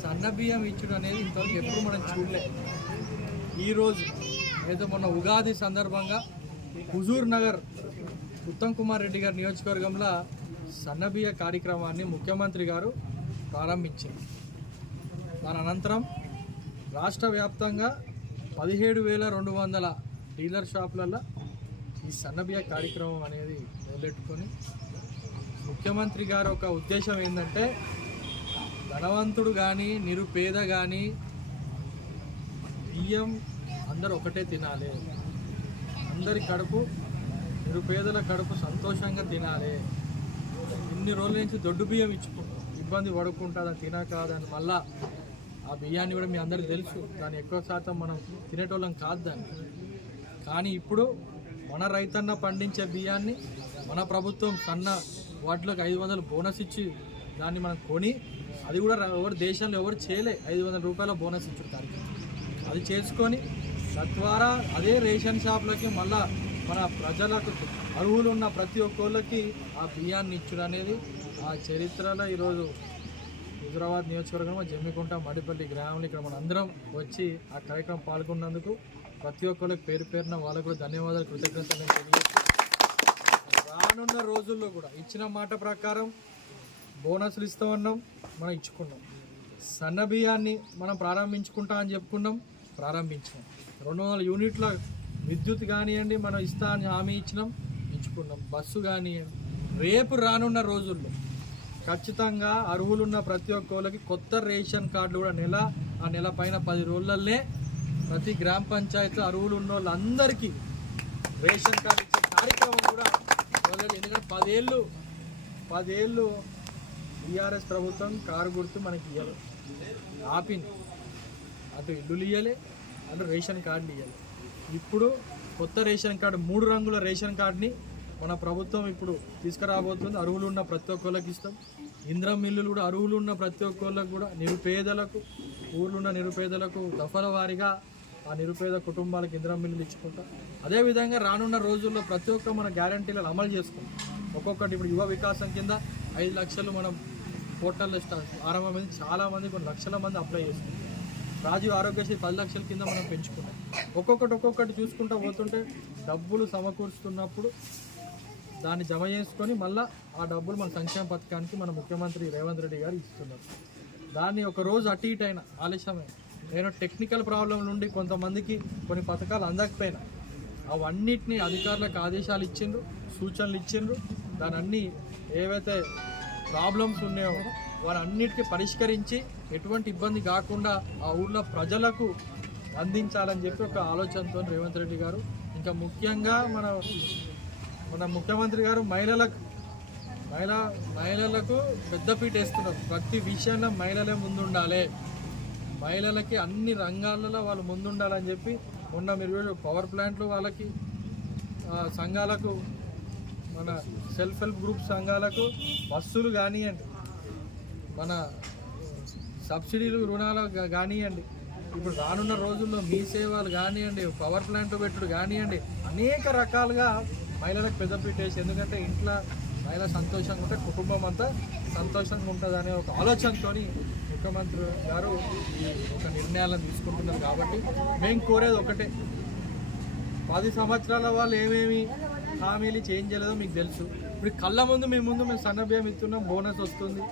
సన్న బియ్యం ఇచ్చడం అనేది ఇంతవరకు ఎప్పుడు మనం చూడలేదు. ఈరోజు ఏదో మొన్న ఉగాది సందర్భంగా హుజూర్ నగర్ ఉత్తమ్ కుమార్ రెడ్డి గారి నియోజకవర్గంలో సన్నబియ్య కార్యక్రమాన్ని ముఖ్యమంత్రి గారు ప్రారంభించారు. దాని అనంతరం రాష్ట్ర వ్యాప్తంగా 17,200 డీలర్ షాపులలో ఈ సన్నబియ్య కార్యక్రమం అనేది మొదలెట్టుకొని ముఖ్యమంత్రి గారు ఒక ఉద్దేశం ఏంటంటే ధనవంతుడు కానీ నిరుపేద కానీ బియ్యం అందరూ ఒకటే తినాలి, అందరి కడుపు నిరుపేదల కడుపు సంతోషంగా తినాలి. ఇన్ని రోజుల నుంచి దొడ్డు బియ్యం ఇబ్బంది పడుకుంటా దాన్ని తినక దాన్ని మళ్ళా ఆ బియ్యాన్ని కూడా మీ అందరికీ తెలుసు, దాన్ని ఎక్కువ శాతం మనం తినేటోళ్ళం కాదు దాన్ని. కానీ ఇప్పుడు మన రైతన్న పండించే బియ్యాన్ని మన ప్రభుత్వం సన్న వాటిలోకి 500 బోనస్ ఇచ్చి దాన్ని మనం కొని, అది కూడా ఎవరు దేశంలో ఎవరు చేయలే, 500 రూపాయల బోనస్ ఇచ్చారు కార్యక్రమం. అది చేసుకొని తద్వారా అదే రేషన్ షాపులకి మళ్ళా మన ప్రజలకు అర్హులు ఉన్న ప్రతి ఒక్కళ్ళకి ఆ బియ్యాన్ని ఇచ్చడం అనేది ఆ చరిత్రలో ఈరోజు హుజూరాబాద్ నియోజకవర్గంలో జమ్మికుంట మడిపల్లి గ్రామంలో ఇక్కడ మన అందరం వచ్చి ఆ కార్యక్రమం పాల్గొన్నందుకు ప్రతి ఒక్కరికి పేరు పేరున వాళ్ళకు కూడా ధన్యవాదాలు, కృతజ్ఞతలు తెలియజేస్తూ రానున్న రోజుల్లో కూడా ఇచ్చిన మాట ప్రకారం బోనస్లు ఇస్తామన్నాం, మనం ఇచ్చుకున్నాం. సన్న బియ్యాన్ని మనం ప్రారంభించుకుంటా అని చెప్పుకున్నాం, ప్రారంభించినాం. 200 యూనిట్ల విద్యుత్ కానివ్వండి మనం ఇస్తా అని హామీ ఇచ్చినాం, ఇచ్చుకున్నాం. బస్సు కానివ్వండి. రేపు రానున్న రోజుల్లో ఖచ్చితంగా అర్హులున్న ప్రతి ఒక్కరికి కొత్త రేషన్ కార్డులు కూడా ఆ నెల పైన 10 రోజులనే ప్రతి గ్రామ పంచాయతీ అర్హులు ఉన్న వాళ్ళందరికీ రేషన్ కార్డు ఇచ్చే కార్యక్రమం కూడా ఎందుకంటే 10 ఏళ్ళు టీఆర్ఎస్ ప్రభుత్వం కారు గుర్తు మనకి ఇవ్వాలి, ఆపింది. అటు ఇల్లులు ఇవ్వాలి, అటు రేషన్ కార్డులు ఇవ్వాలి. ఇప్పుడు కొత్త రేషన్ కార్డు 3 రంగుల రేషన్ కార్డుని మన ప్రభుత్వం ఇప్పుడు తీసుకురాబోతుంది. అర్హులు ఉన్న ప్రతి ఒక్కళ్ళకి ఇస్తాం. ఇంద్రం మిల్లులు కూడా అర్హులు ఉన్న ప్రతి ఒక్కళ్ళకి కూడా నిరుపేదలకు, ఊర్లు ఉన్న నిరుపేదలకు దఫల వారీగా ఆ నిరుపేద కుటుంబాలకు ఇంద్రం మిల్లులు ఇచ్చుకుంటాం. అదేవిధంగా రానున్న రోజుల్లో ప్రతి ఒక్క మన గ్యారంటీలను అమలు చేసుకుంటాం. ఒక్కొక్కటి ఇప్పుడు యువ వికాసం కింద 5 లక్షలు మనం పోర్టల్లో ఆరంభమైంది. చాలామంది కొన్ని లక్షల మంది అప్లై చేసుకుంటాం. రాజీవ్ ఆరోగ్యశ్రీ 10 లక్షల కింద మనం పెంచుకున్నాం. ఒక్కొక్కటి చూసుకుంటూ పోతుంటే డబ్బులు సమకూరుస్తున్నప్పుడు దాన్ని జమ చేసుకొని మళ్ళీ ఆ డబ్బులు మన సంక్షేమ పథకానికి మన ముఖ్యమంత్రి రేవంత్ రెడ్డి గారు ఇస్తున్నారు. దాన్ని ఒక రోజు అటు ఇటు అయినా ఆలస్యమే నేను టెక్నికల్ ప్రాబ్లం నుండి కొంతమందికి కొన్ని పథకాలు అందకపోయినా అవన్నిటినీ అధికారులకు ఆదేశాలు ఇచ్చిండ్రు, సూచనలు ఇచ్చిండ్రు. దాని అన్నీ ఏవైతే ప్రాబ్లమ్స్ ఉన్నాయో వారన్నిటికీ పరిష్కరించి ఎటువంటి ఇబ్బంది కాకుండా ఆ ఊళ్ళో ప్రజలకు అందించాలని చెప్పి ఒక ఆలోచనతో రేవంత్ రెడ్డి గారు, ఇంకా ముఖ్యంగా మన ముఖ్యమంత్రి గారు మహిళలకు పెద్దపీట వేస్తున్నారు. ప్రతి విషయంలో మహిళలే ముందుండాలి, మహిళలకి అన్ని రంగాలలో వాళ్ళు ముందుండాలని చెప్పి మొన్న మీరు పవర్ ప్లాంట్లు వాళ్ళకి సంఘాలకు మన సెల్ఫ్ హెల్ప్ గ్రూప్ సంఘాలకు బస్సులు కానివ్వండి, మన సబ్సిడీలు రుణాలు కానివ్వండి, ఇప్పుడు రానున్న రోజుల్లో మీ సేవలు కానివ్వండి, పవర్ ప్లాంట్ పెట్టుడు కానివ్వండి, అనేక రకాలుగా మహిళలకు పెద్దపీట వేసి, ఎందుకంటే ఇంట్లో మహిళ సంతోషంగా ఉంటే కుటుంబం అంతా సంతోషంగా ఉంటుంది అనే ఒక ఆలోచనతో ముఖ్యమంత్రి గారు ఈ ఒక నిర్ణయాలను తీసుకుంటున్నారు. కాబట్టి మేము కోరేది ఒకటే, 10 సంవత్సరాల వాళ్ళు ఏమేమి హామీలు చేంజ్ చేయలేదో మీకు తెలుసు. ఇప్పుడు కళ్ళ ముందు మేము సన్న బియ్యం ఇస్తున్నాం, బోనస్ వస్తుంది,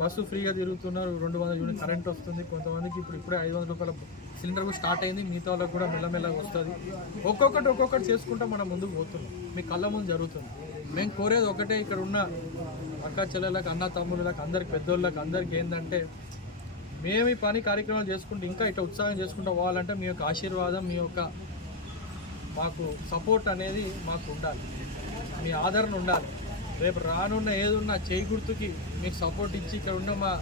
బస్సు ఫ్రీగా తిరుగుతున్నారు, 200 యూనిట్ కరెంట్ వస్తుంది. కొంతమందికి ఇప్పుడే 500 రూపాయల సిలిండర్ కూడా స్టార్ట్ అయింది, మిగతా వాళ్ళకి కూడా మెల్లమెల్లగా వస్తుంది. ఒక్కొక్కటి చేసుకుంటా మనం ముందుకు పోతున్నాం, మీ కళ్ళ ముందు జరుగుతుంది. మేము కోరేది ఒకటే, ఇక్కడ ఉన్న అక్క చెల్లెళ్ళకి, అన్న తమ్ముళ్ళకి, అందరికి పెద్దోళ్ళకి అందరికీ ఏంటంటే మేము ఈ పని కార్యక్రమాలు చేసుకుంటూ ఇంకా ఇట్లా ఉత్సాహం చేసుకుంటూ పోవాలంటే మీ యొక్క ఆశీర్వాదం, మీ యొక్క మాకు సపోర్ట్ అనేది మాకు ఉండాలి, మీ ఆదరణ ఉండాలి. రేపు రానున్న ఏదున్నా చేయి గుర్తుకి మీకు సపోర్ట్ ఇచ్చి ఇక్కడ ఉన్న మా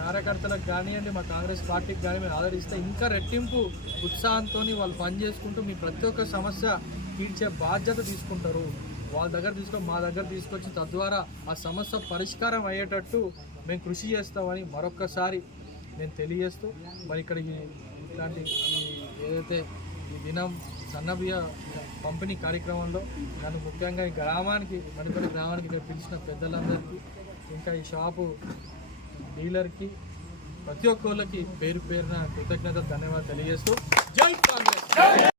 కార్యకర్తలకు కానివ్వండి, మా కాంగ్రెస్ పార్టీకి కానీ మీరు ఆదరిస్తే ఇంకా రెట్టింపు ఉత్సాహంతో వాళ్ళు పనిచేసుకుంటూ మీ ప్రతి ఒక్క సమస్య తీర్చే బాధ్యత తీసుకుంటారు. వాళ్ళ దగ్గర మా దగ్గర తీసుకొచ్చి తద్వారా ఆ సమస్య పరిష్కారం అయ్యేటట్టు మేము కృషి చేస్తామని మరొక్కసారి నేను తెలియజేస్తూ, మరి ఇక్కడ ఇట్లాంటి ఏదైతే ఈ దినం సన్నబియ్య పంపిణీ కార్యక్రమంలో నన్ను ముఖ్యంగా ఈ గ్రామానికి మణిపల్లి గ్రామానికి నేను పిలిచిన పెద్దలందరికీ ఇంకా ఈ షాపు డీలర్కి ప్రతి ఒక్కళ్ళకి పేరు పేరున కృతజ్ఞత ధన్యవాదాలు తెలియజేస్తూ జై కాంగ్రెస్.